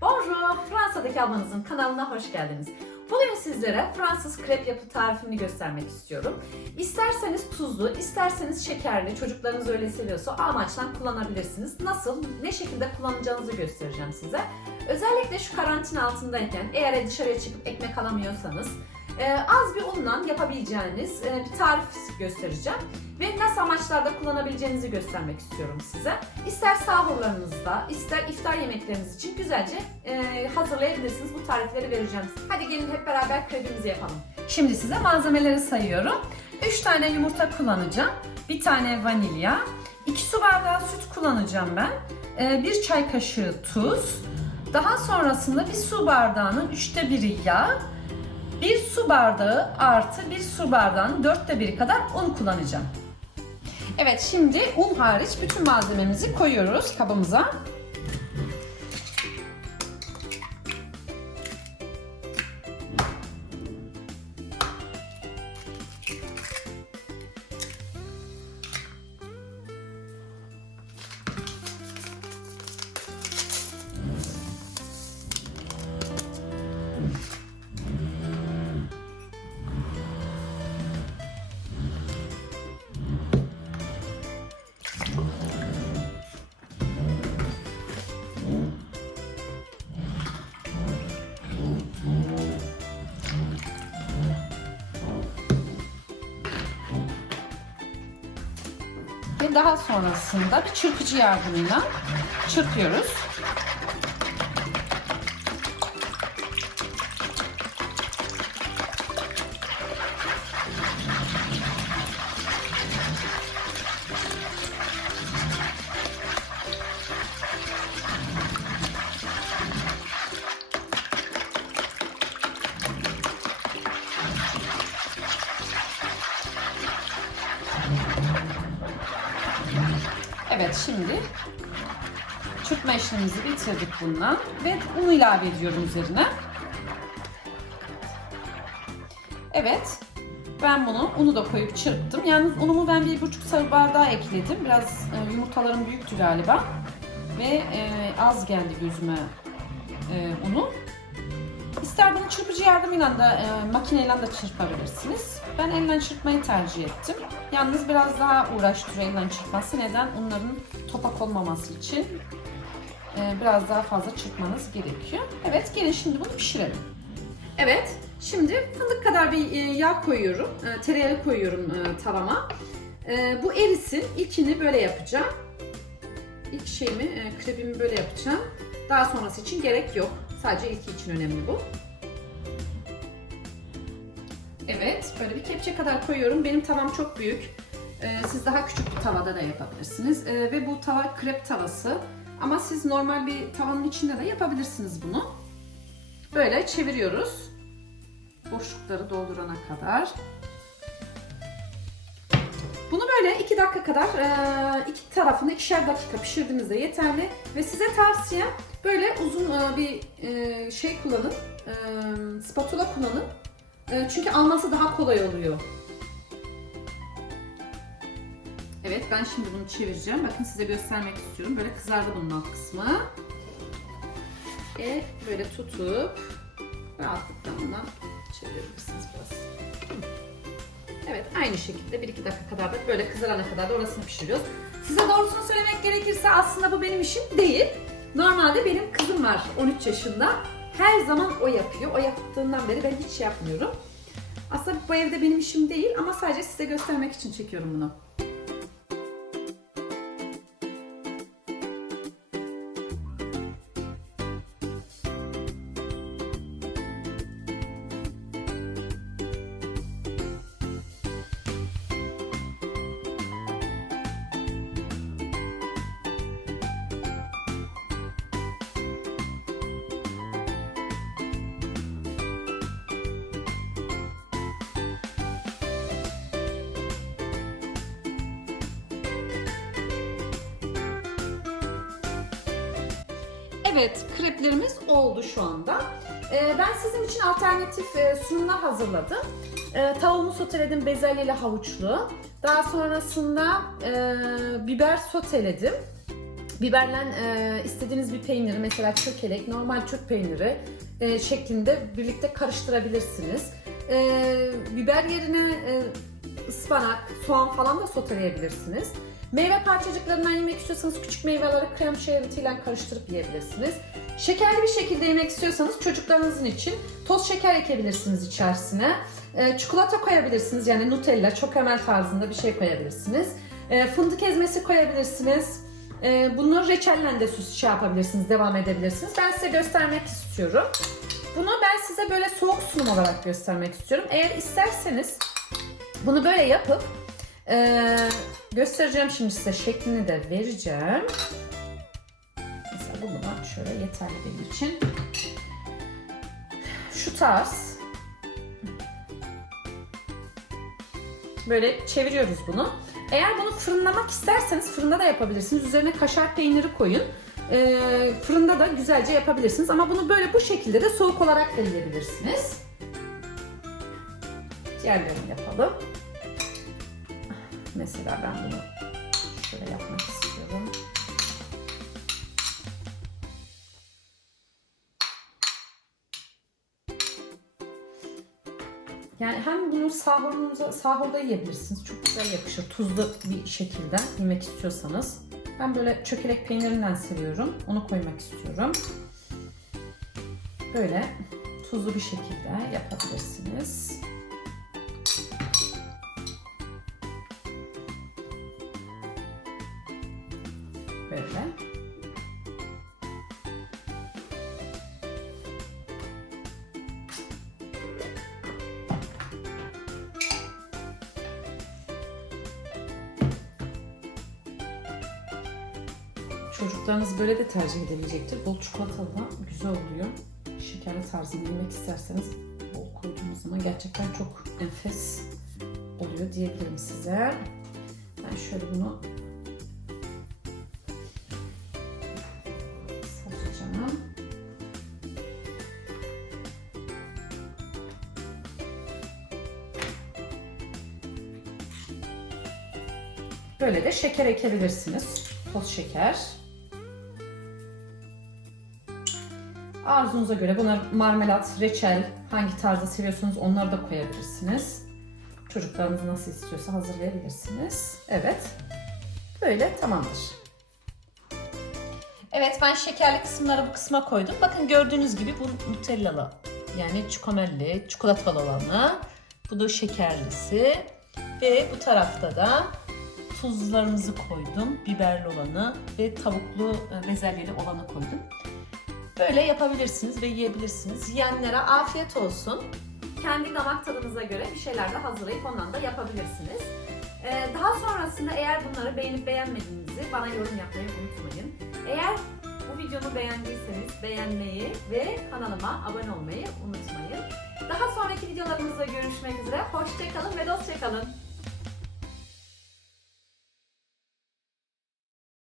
Bonjour, Fransa'daki ablanızın kanalına hoş geldiniz. Bugün sizlere Fransız krep yapı tarifini göstermek istiyorum. İsterseniz tuzlu, isterseniz şekerli, çocuklarınız öyle seviyorsa amaçtan kullanabilirsiniz. Nasıl, ne şekilde kullanacağınızı göstereceğim size. Özellikle şu karantina altındayken eğer dışarıya çıkıp ekmek alamıyorsanız e, az bir unla yapabileceğiniz e, bir tarif göstereceğim. Ve nasıl amaçlarda kullanabileceğinizi göstermek istiyorum size. İster sahurlarınızda, ister iftar yemekleriniz için güzelce e, hazırlayabilirsiniz. Bu tarifleri vereceğim size. Hadi gelin hep beraber krepimizi yapalım. Şimdi size malzemeleri sayıyorum. 3 tane yumurta kullanacağım. Bir tane vanilya. 2 su bardağı süt kullanacağım ben. 1 çay kaşığı tuz. Daha sonrasında bir su bardağının üçte biri yağ. Bir su bardağı artı bir su bardağının dörtte biri kadar un kullanacağım. Evet şimdi un hariç bütün malzememizi koyuyoruz kabımıza. Daha sonrasında bir çırpıcı yardımıyla çırpıyoruz. Evet şimdi çırpma işlemimizi bitirdik bundan ve un ilave ediyorum üzerine. Evet ben bunu unu da koyup çırptım. Yalnız unumu ben bir buçuk sarı bardağa ekledim. Biraz e, yumurtalarım büyüktü galiba ve e, az geldi gözüme e, unu. İster bunu çırpıcı yardımıyla da e, makineyle de çırpabilirsiniz. Ben elle çırpmayı tercih ettim. Yalnız biraz daha uğraştırıyor elle çırpması. Neden? Unların topak olmaması için e, biraz daha fazla çırpmanız gerekiyor. Evet gelin şimdi bunu pişirelim. Evet şimdi fındık kadar bir e, yağ koyuyorum. E, tereyağı koyuyorum e, tavama. E, bu erisin. İlkini böyle yapacağım. İlk şeyimi, e, krepimi böyle yapacağım. Daha sonrası için gerek yok. Sadece ilki için önemli bu. Evet, böyle bir kepçe kadar koyuyorum. Benim tavam çok büyük. Ee, siz daha küçük bir tavada da yapabilirsiniz. Ee, ve bu tava krep tavası. Ama siz normal bir tavanın içinde de yapabilirsiniz bunu. Böyle çeviriyoruz. Boşlukları doldurana kadar. Bunu böyle 2 dakika kadar e, iki tarafını ikişer dakika pişirdiğinizde yeterli. Ve size tavsiyem böyle uzun e, bir e, şey kullanın. Spatula kullanın. Çünkü alması daha kolay oluyor. Evet ben şimdi bunu çevireceğim. Bakın size göstermek istiyorum. Böyle kızardı bunun alt kısmı. Ve böyle tutup rahatlıkla bundan çevirebilirsiniz biraz. Evet aynı şekilde 1-2 dakika kadar da böyle kızarana kadar da orasını pişiriyoruz. Size doğrusunu söylemek gerekirse aslında bu benim işim değil. Normalde benim kızım var 13 yaşında. Her zaman o yapıyor. O yaptığından beri ben hiç yapmıyorum. Aslında bu evde benim işim değil ama sadece size göstermek için çekiyorum bunu. Evet, kreplerimiz oldu şu anda. Ee, ben sizin için alternatif e, sunumlar hazırladım. Ee, tavuğumu soteledim bezelyeli havuçlu. Daha sonrasında e, biber soteledim. Biberle istediğiniz bir peyniri mesela çökelek, normal Türk peyniri e, şeklinde birlikte karıştırabilirsiniz. E, biber yerine ıspanak, soğan falan da soteleyebilirsiniz. Meyve parçacıklarından yemek istiyorsanız küçük meyveleri krem şerbetiyle karıştırıp yiyebilirsiniz. Şekerli bir şekilde yemek istiyorsanız çocuklarınızın için toz şeker ekebilirsiniz içerisine. E, çikolata koyabilirsiniz yani Nutella, çokamel tarzında bir şey koyabilirsiniz. E, fındık ezmesi koyabilirsiniz. E, bunları reçelle de süs şey yapabilirsiniz, devam edebilirsiniz. Ben size göstermek istiyorum. Bunu ben size böyle soğuk sunum olarak göstermek istiyorum. Eğer isterseniz bunu böyle yapıp e, göstereceğim şimdi size şeklini de vereceğim. Mesela bu buna şöyle yeterli benim için. Şu tarz. Böyle çeviriyoruz bunu. Eğer bunu fırınlamak isterseniz fırında da yapabilirsiniz. Üzerine kaşar peyniri koyun. Ee, fırında da güzelce yapabilirsiniz. Ama bunu böyle bu şekilde de soğuk olarak da yiyebilirsiniz. Diğerlerini yapalım. Mesela ben bunu şöyle yapmak istiyorum. Yani hem bunu sahurunuza, sahurda yiyebilirsiniz. Çok güzel yakışır. Tuzlu bir şekilde yemek istiyorsanız. Ben böyle çökelek peynirinden seviyorum. Onu koymak istiyorum. Böyle tuzlu bir şekilde yapabilirsiniz. Böyle. Çocuklarınız böyle de tercih edebilecektir. Bol çikolatalı da güzel oluyor. Şekerli tarzını yemek isterseniz bol koyduğunuz zaman gerçekten çok enfes oluyor diyebilirim size. Ben şöyle bunu Böyle de şeker ekebilirsiniz. Toz şeker. Arzunuza göre buna marmelat, reçel, hangi tarzda seviyorsanız onları da koyabilirsiniz. Çocuklarınız nasıl istiyorsa hazırlayabilirsiniz. Evet. Böyle tamamdır. Evet ben şekerli kısımları bu kısma koydum. Bakın gördüğünüz gibi bu nutellalı. Yani çikomelli, çikolatalı olanı. Bu da şekerlisi. Ve bu tarafta da tuzlarımızı koydum. Biberli olanı ve tavuklu e, bezelyeli olanı koydum. Böyle yapabilirsiniz ve yiyebilirsiniz. Yiyenlere afiyet olsun. Kendi damak tadınıza göre bir şeyler de hazırlayıp ondan da yapabilirsiniz. Ee, daha sonrasında eğer bunları beğenip beğenmediğinizi bana yorum yapmayı unutmayın. Eğer bu videomu beğendiyseniz beğenmeyi ve kanalıma abone olmayı unutmayın. Daha sonraki videolarımızda görüşmek üzere. Hoşçakalın ve dostçakalın.